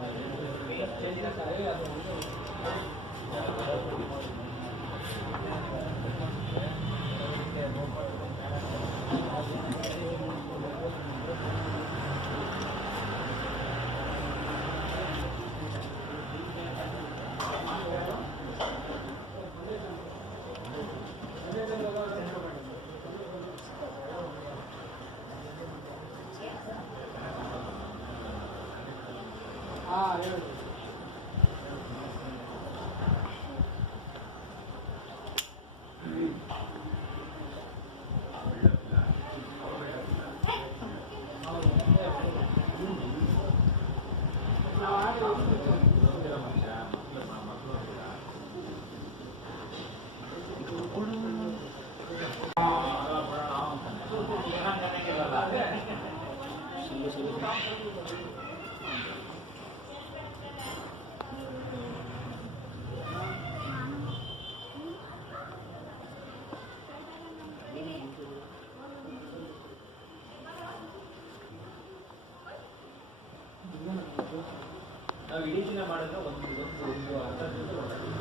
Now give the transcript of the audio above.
Thank you. 啊，有。嗯。哎。ನಾವು ಇಡೀ ದಿನ ಮಾಡಿದ್ರೆ ಒಂದು ಆಗುತ್ತೆ